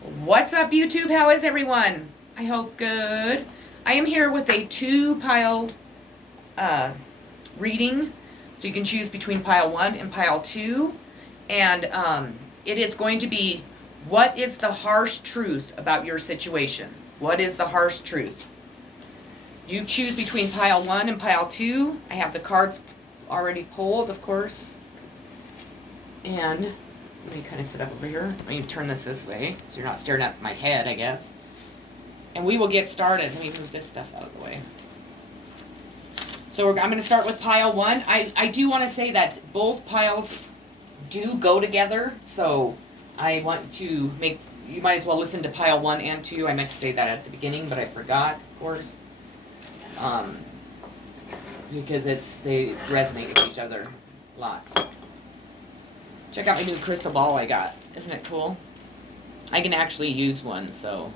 What's up, YouTube? How is everyone? I hope good. I am here with a two-pile uh, reading, so you can choose between pile 1 and pile 2. And it is going to be, what is the harsh truth about your situation? What is the harsh truth? You choose between pile 1 and pile 2. I have the cards already pulled, of course. And let me kind of sit up over here. Let me turn this way so you're not staring at my head, I guess. And we will get started. Let me move this stuff out of the way. So I'm going to start with pile 1. I do want to say that both piles do go together. So I want to make, you might as well listen to pile 1 and 2. I meant to say that at the beginning, but I forgot, of course. Because they resonate with each other lots. Check out my new crystal ball I got. Isn't it cool? I can actually use one, so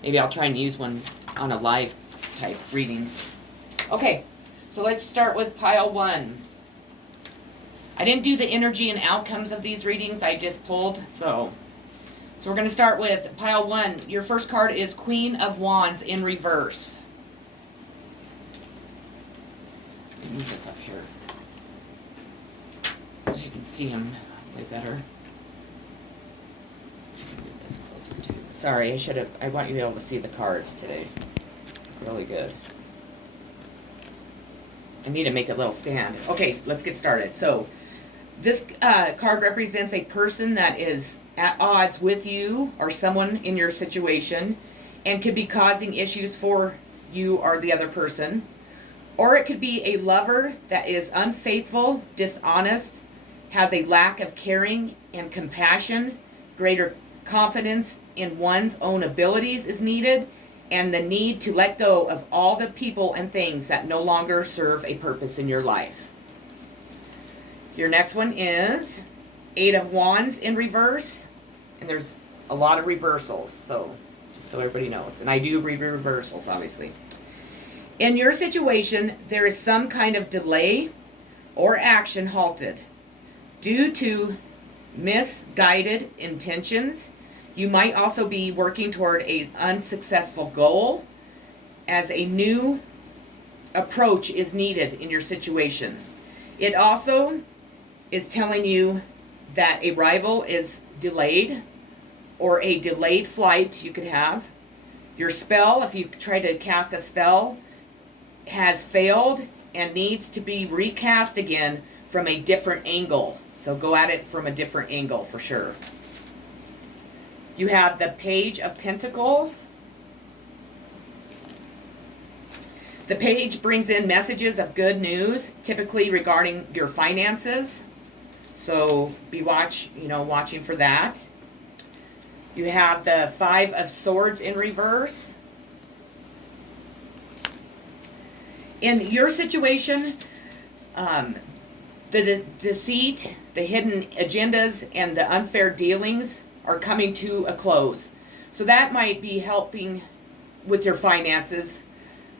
maybe I'll try and use one on a live type reading. Okay, so let's start with pile 1. I didn't do the energy and outcomes of these readings. I just pulled, so we're going to start with pile 1. Your first card is Queen of Wands in reverse. Let me move this up here, so you can see him way better. Move this closer too. Sorry, I want you to be able to see the cards today. Really good. I need to make a little stand. Okay, let's get started. So, this card represents a person that is at odds with you or someone in your situation and could be causing issues for you or the other person. Or it could be a lover that is unfaithful, dishonest, has a lack of caring and compassion, greater confidence in one's own abilities is needed, and the need to let go of all the people and things that no longer serve a purpose in your life. Your next one is 8 of Wands in reverse, and there's a lot of reversals, so just so everybody knows. And I do read reversals, obviously. In your situation, there is some kind of delay or action halted. Due to misguided intentions, you might also be working toward an unsuccessful goal, as a new approach is needed in your situation. It also is telling you that a rival is delayed, or a delayed flight you could have. Your spell, if you try to cast a spell, has failed and needs to be recast again from a different angle. So go at it from a different angle for sure. You have the Page of Pentacles. The page brings in messages of good news, typically regarding your finances. So be watching for that. You have the 5 of Swords in reverse. In your situation, the deceit, the hidden agendas, and the unfair dealings are coming to a close. So that might be helping with your finances,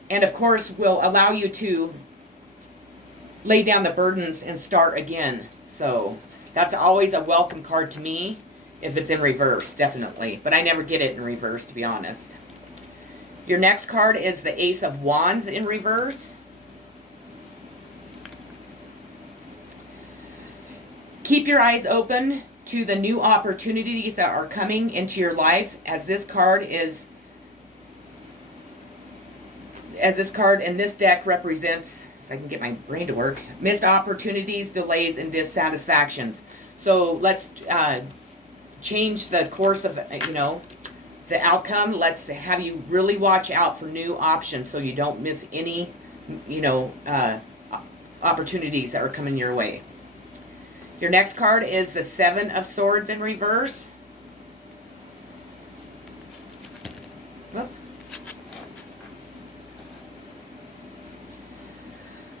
and of course will allow you to lay down the burdens and start again. So that's always a welcome card to me if it's in reverse, definitely. But I never get it in reverse, to be honest. Your next card is the Ace of Wands in reverse. Keep your eyes open to the new opportunities that are coming into your life, as this card in this deck represents, if I can get my brain to work, missed opportunities, delays, and dissatisfactions. So let's change the course of, the outcome. Let's have you really watch out for new options so you don't miss any, opportunities that are coming your way. Your next card is the 7 of Swords in reverse. Whoop.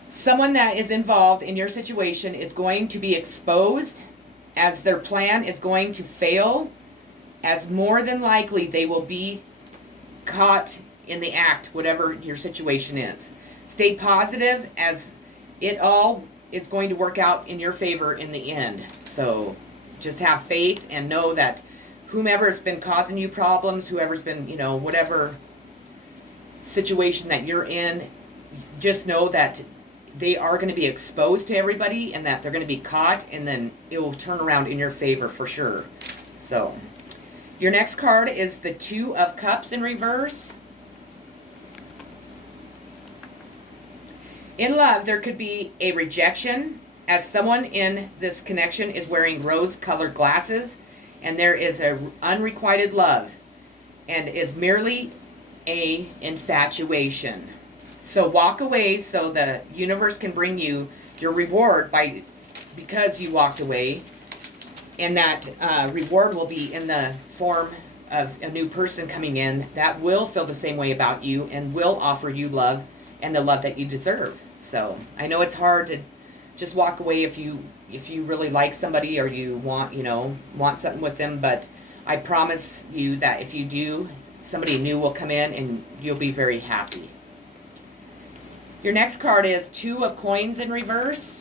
Someone that is involved in your situation is going to be exposed, as their plan is going to fail, as more than likely they will be caught in the act, whatever your situation is. Stay positive, as it all is going to work out in your favor in the end. So just have faith and know that whomever's been causing you problems, whoever's been, whatever situation that you're in, just know that they are going to be exposed to everybody and that they're going to be caught, and then it will turn around in your favor for sure. So, your next card is the Two of Cups in reverse. In love, there could be a rejection, as someone in this connection is wearing rose-colored glasses, and there is a unrequited love, and is merely a infatuation. So walk away so the universe can bring you your reward because you walked away, and that reward will be in the form of a new person coming in that will feel the same way about you and will offer you love and the love that you deserve. So I know it's hard to just walk away if you really like somebody or you want something with them, but I promise you that if you do, somebody new will come in and you'll be very happy. Your next card is Two of Coins in reverse.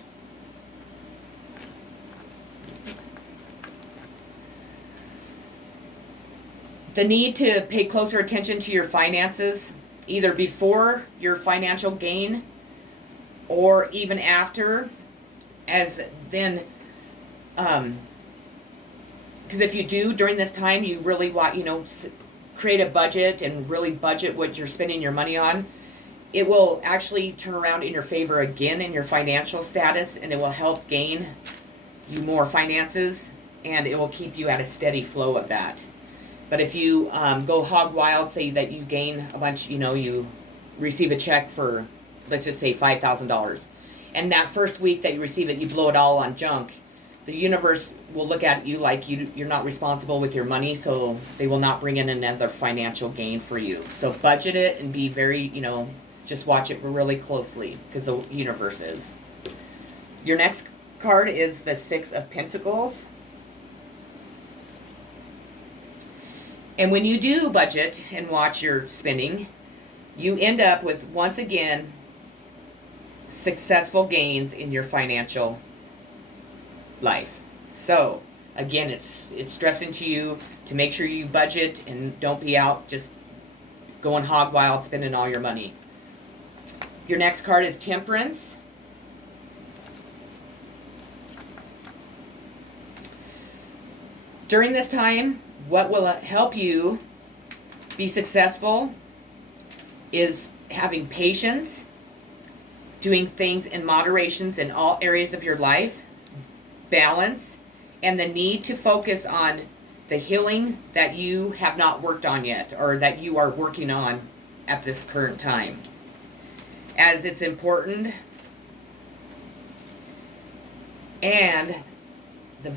The need to pay closer attention to your finances, either before your financial gain or even after, as then, because if you do during this time, you really want, create a budget and really budget what you're spending your money on. It will actually turn around in your favor again in your financial status, and it will help gain you more finances, and it will keep you at a steady flow of that. But if you go hog wild, say that you gain a bunch, you receive a check for, let's just say $5,000, and that first week that you receive it, you blow it all on junk, the universe will look at you like you're not responsible with your money, so they will not bring in another financial gain for you. So budget it and be very, just watch it really closely, because the universe is. Your next card is the Six of Pentacles. And when you do budget and watch your spending, you end up with, once again, successful gains in your financial life. So, again, it's stressing to you to make sure you budget and don't be out just going hog wild, spending all your money. Your next card is Temperance. During this time, what will help you be successful is having patience, doing things in moderations in all areas of your life, balance, and the need to focus on the healing that you have not worked on yet, or that you are working on at this current time. As it's important, and the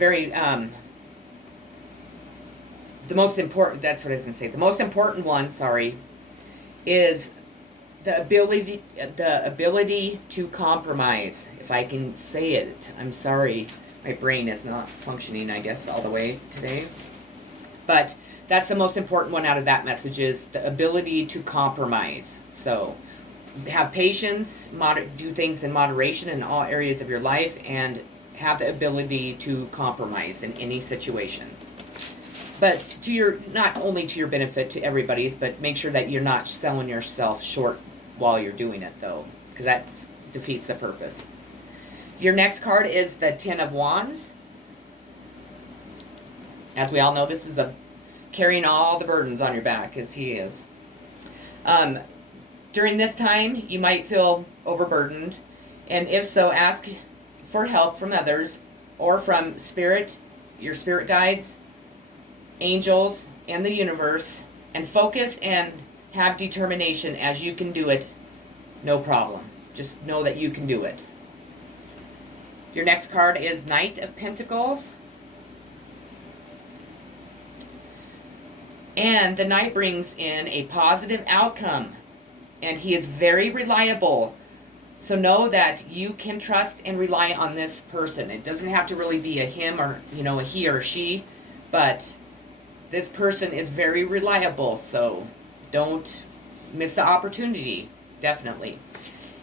most important, that's what I was going to say, the most important one, is the ability to compromise. If I can say it, I'm sorry, my brain is not functioning, I guess, all the way today. But that's the most important one out of that message, is the ability to compromise. So have patience, do things in moderation in all areas of your life, and have the ability to compromise in any situation. But not only to your benefit, to everybody's, but make sure that you're not selling yourself short while you're doing it, though, because that defeats the purpose. Your next card is the Ten of Wands. As we all know, this is carrying all the burdens on your back, as he is. During this time, you might feel overburdened, and if so, ask for help from others or from spirit, your spirit guides, angels, and the universe, and focus and have determination as you can do it. No problem. Just know that you can do it. Your next card is Knight of Pentacles. And the Knight brings in a positive outcome, and he is very reliable. So know that you can trust and rely on this person. It doesn't have to really be a him or, a he or she, but this person is very reliable, so don't miss the opportunity, definitely.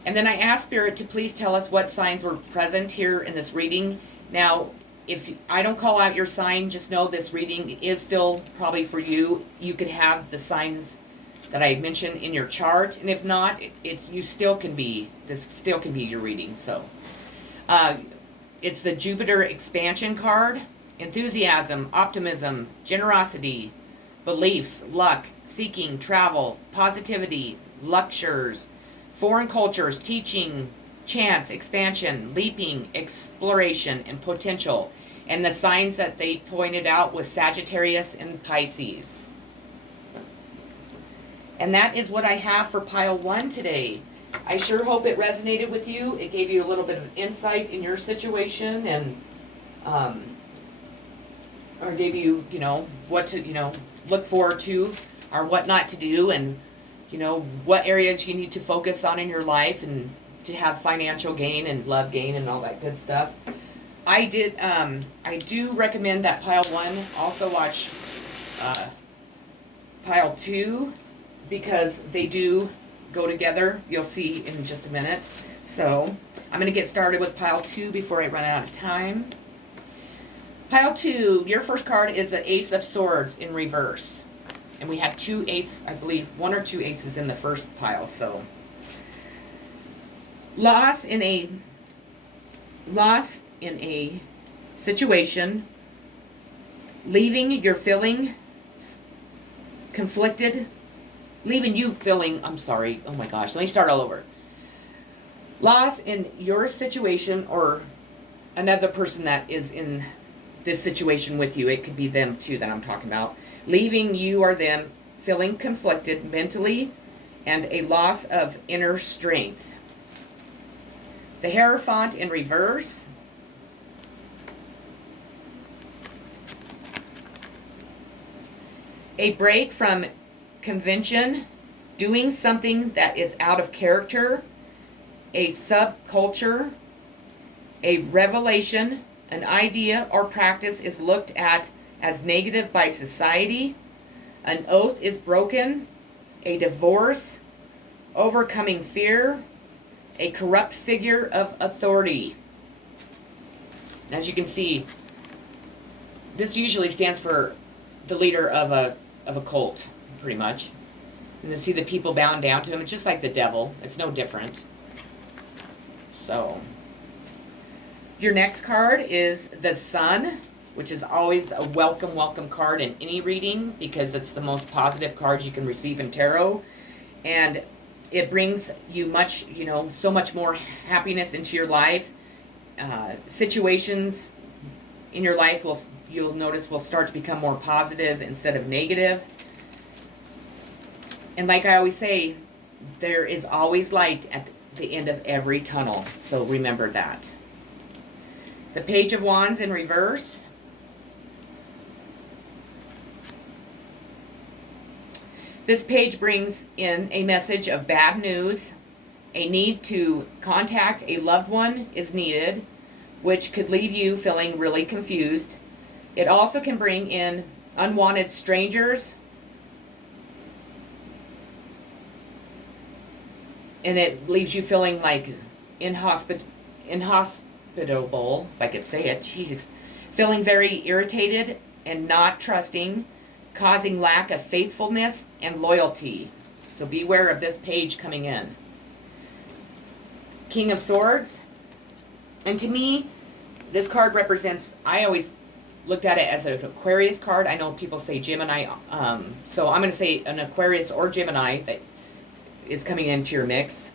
And then I asked Spirit to please tell us what signs were present here in this reading. Now, if I don't call out your sign, just know this reading is still probably for you. You could have the signs that I mentioned in your chart, and if not, it's you still can be this still can be your reading. So, it's the Jupiter expansion card: enthusiasm, optimism, generosity, beliefs, luck, seeking, travel, positivity, lectures, foreign cultures, teaching, chance, expansion, leaping, exploration, and potential. And the signs that they pointed out was Sagittarius and Pisces. And that is what I have for pile 1 today. I sure hope it resonated with you. It gave you a little bit of insight in your situation, and or gave you, what to, look forward to, or what not to do, and, what areas you need to focus on in your life, and to have financial gain and love gain and all that good stuff. I do recommend that pile 1 also watch pile 2, because they do go together. You'll see in just a minute. So I'm going to get started with pile 2 before I run out of time. Pile 2, your first card is the Ace of Swords in reverse. And we had 2 aces, I believe, 1 or 2 aces in the first pile. So loss in a situation, leaving your feeling conflicted, leaving you feeling, I'm sorry, oh my gosh, let me start all over. Loss in your situation, or another person that is in this situation with you. It could be them too that I'm talking about. Leaving you or them feeling conflicted mentally, and a loss of inner strength. The Hierophant in reverse. A break from convention, doing something that is out of character, a subculture, a revelation, an idea or practice is looked at as negative by society, an oath is broken, a divorce, overcoming fear, a corrupt figure of authority. As you can see, this usually stands for the leader of a cult, pretty much. And you see the people bowing down to him. It's just like the devil. It's no different. So, your next card is the Sun, which is always a welcome card in any reading, because it's the most positive card you can receive in tarot. And it brings you so much more happiness into your life. Situations in your life you'll notice will start to become more positive instead of negative. And like I always say, there is always light at the end of every tunnel. So remember that. The Page of Wands in reverse. This page brings in a message of bad news. A need to contact a loved one is needed, which could leave you feeling really confused. It also can bring in unwanted strangers, and it leaves you feeling like inhospitable, if I could say it, feeling very irritated and not trusting, causing lack of faithfulness and loyalty. So beware of this page coming in. King of Swords. And to me, this card represents, I always looked at it as an Aquarius card. I know people say Gemini, so I'm going to say an Aquarius or Gemini that is coming into your mix.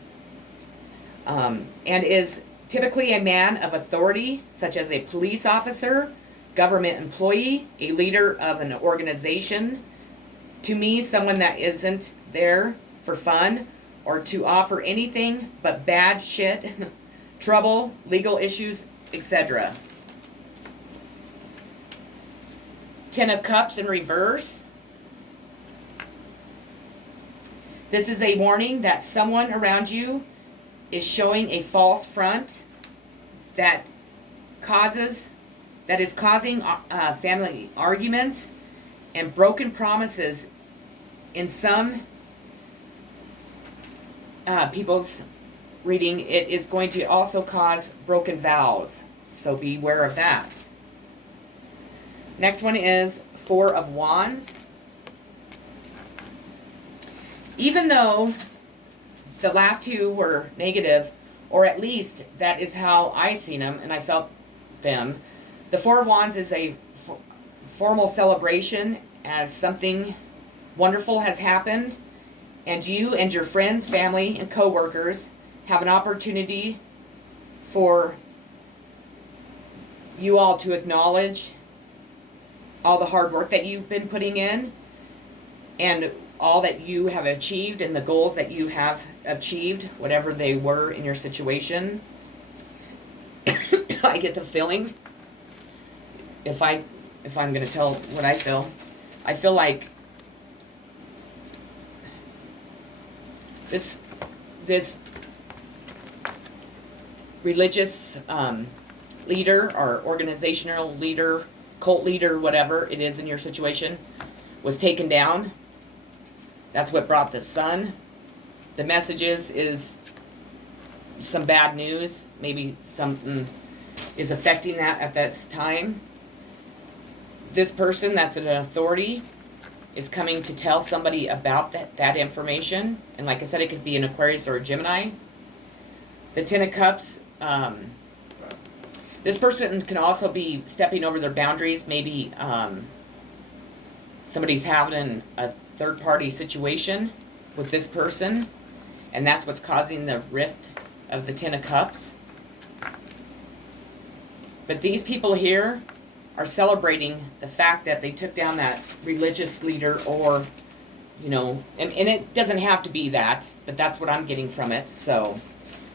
And is typically a man of authority, such as a police officer, government employee, a leader of an organization. To me, someone that isn't there for fun or to offer anything but bad shit, trouble, legal issues, etc. Ten of Cups in reverse. This is a warning that someone around you is showing a false front that is causing family arguments and broken promises. In some people's reading, it is going to also cause broken vows. So beware of that. Next one is Four of Wands. Even though the last two were negative, or at least that is how I seen them and I felt them, the Four of Wands is a formal celebration as something wonderful has happened, and you and your friends, family, and co-workers have an opportunity for you all to acknowledge all the hard work that you've been putting in and all that you have achieved and the goals that you have achieved, whatever they were in your situation. I get the feeling, if I'm going to tell what I feel like this religious leader or organizational leader, cult leader, whatever it is in your situation, was taken down. That's what brought the sun. The message is some bad news. Maybe something is affecting that at this time. This person that's an authority is coming to tell somebody about that information. And like I said, it could be an Aquarius or a Gemini. The Ten of Cups, this person can also be stepping over their boundaries. Maybe somebody's having a third-party situation with this person, and that's what's causing the rift of the Ten of Cups. But these people here are celebrating the fact that they took down that religious leader, or, you know, and it doesn't have to be that, but that's what I'm getting from it. So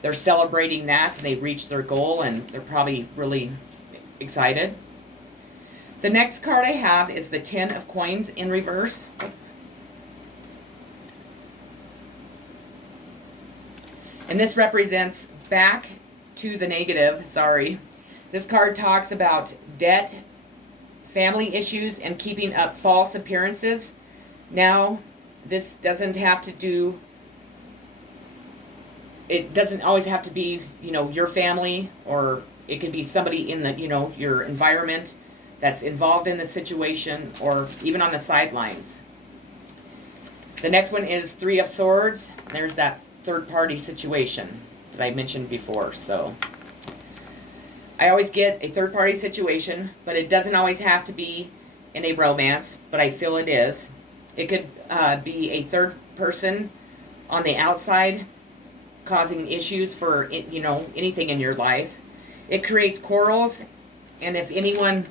they're celebrating that, and they reached their goal, and they're probably really excited. The next card I have is the Ten of Coins in reverse. And this represents back to the negative, sorry. This card talks about debt, family issues, and keeping up false appearances. Now, this doesn't have to do, it doesn't always have to be, you know, your family, or it could be somebody in the, you know, your environment that's involved in the situation, or even on the sidelines. The next one is Three of Swords. There's that third-party situation that I mentioned before. So I always get a third-party situation, but it doesn't always have to be in a romance, but I feel it is. It could be a third person on the outside causing issues for, you know, anything in your life. It creates quarrels, and if anyone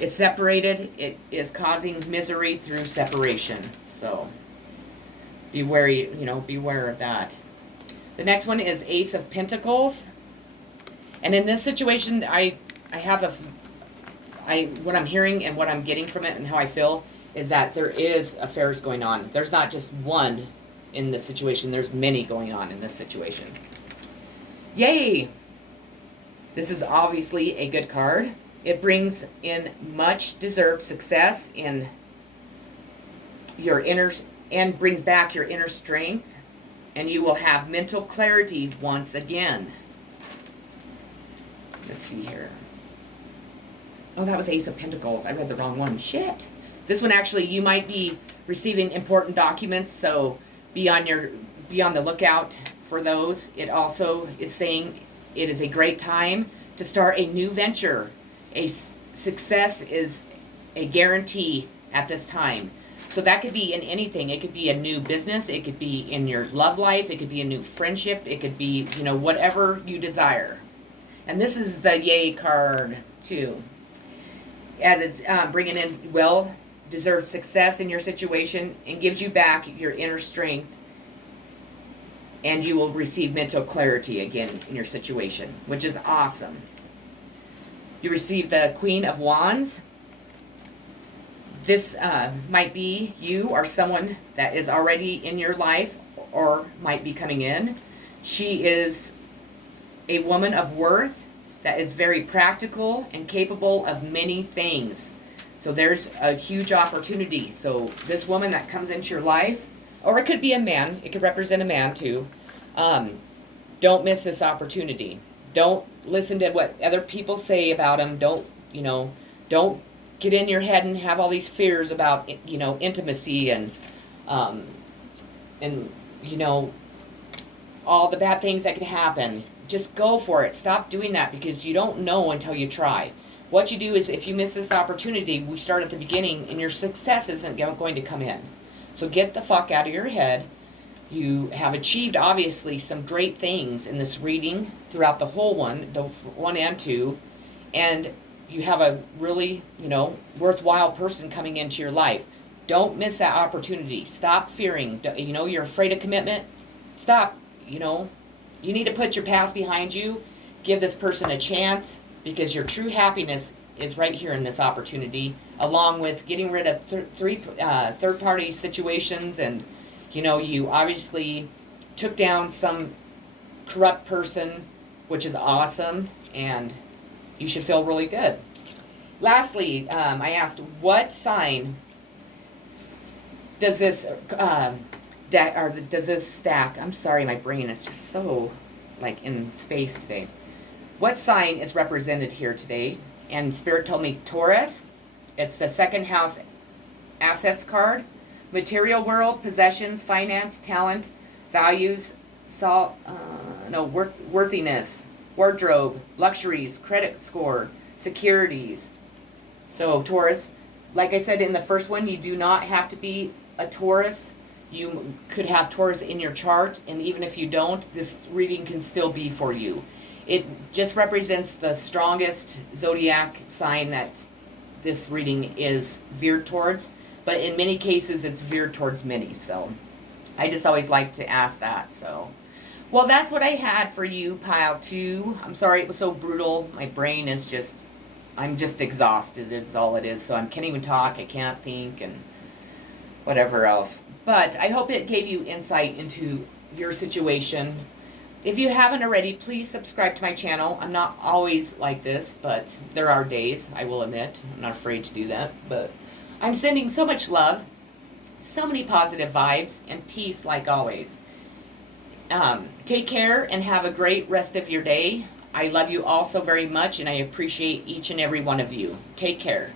is separated, it is causing misery through separation. So be wary, you know, beware of that. The next one is Ace of Pentacles. And in this situation, I have what I'm hearing and what I'm getting from it and how I feel is that there is affairs going on. There's not just one in this situation. There's many going on in this situation. Yay! This is obviously a good card. It brings in much deserved success in your inner, and brings back your inner strength, and you will have mental clarity once again. Let's see here. Oh, that was Ace of Pentacles. I read the wrong one. Shit. This one actually, you might be receiving important documents, so be on the lookout for those. It also is saying it is a great time to start a new venture. Success is a guarantee at this time. So that could be in anything. It could be a new business. It could be in your love life. It could be a new friendship. It could be, you know, whatever you desire. And this is the Yay card, too. As it's bringing in well-deserved success in your situation and gives you back your inner strength. And you will receive mental clarity again in your situation, which is awesome. You receive the Queen of Wands. This might be you or someone that is already in your life or might be coming in. She is a woman of worth that is very practical and capable of many things. So there's a huge opportunity. So this woman that comes into your life, or it could be a man, it could represent a man too, don't miss this opportunity. Don't listen to what other people say about him. Don't get in your head and have all these fears about, you know, intimacy um, and, you know, all the bad things that could happen. Just go for it. Stop doing that, because you don't know until you try. What you do is, if you miss this opportunity, we start at the beginning and your success isn't going to come in. So get the fuck out of your head. You have achieved, obviously, some great things in this reading throughout the whole one, the 1 and 2, and you have a really, you know, worthwhile person coming into your life. Don't miss that opportunity. Stop fearing. You know, you're afraid of commitment. Stop. You know, you need to put your past behind you. Give this person a chance, because your true happiness is right here in this opportunity, along with getting rid of third-party situations. And, you know, you obviously took down some corrupt person, which is awesome, and you should feel really good. Lastly, I asked, what sign does this does this stack? I'm sorry, my brain is just so like in space today. What sign is represented here today? And Spirit told me Taurus. It's the second house assets card. Material world, possessions, finance, talent, values, worthiness, wardrobe, luxuries, credit score, securities. So Taurus, like I said in the first one, you do not have to be a Taurus. You could have Taurus in your chart, and even if you don't, this reading can still be for you. It just represents the strongest zodiac sign that this reading is veered towards, but in many cases it's veered towards many. So I just always like to ask that. So, well, that's what I had for you, pile 2. I'm sorry it was so brutal. My brain is just, I'm just exhausted is all it is. So I can't even talk, I can't think, and whatever else. But I hope it gave you insight into your situation. If you haven't already, please subscribe to my channel. I'm not always like this, but there are days, I will admit. I'm not afraid to do that. But I'm sending so much love, so many positive vibes, and peace like always. Take care and have a great rest of your day. I love you all so very much, and I appreciate each and every one of you. Take care.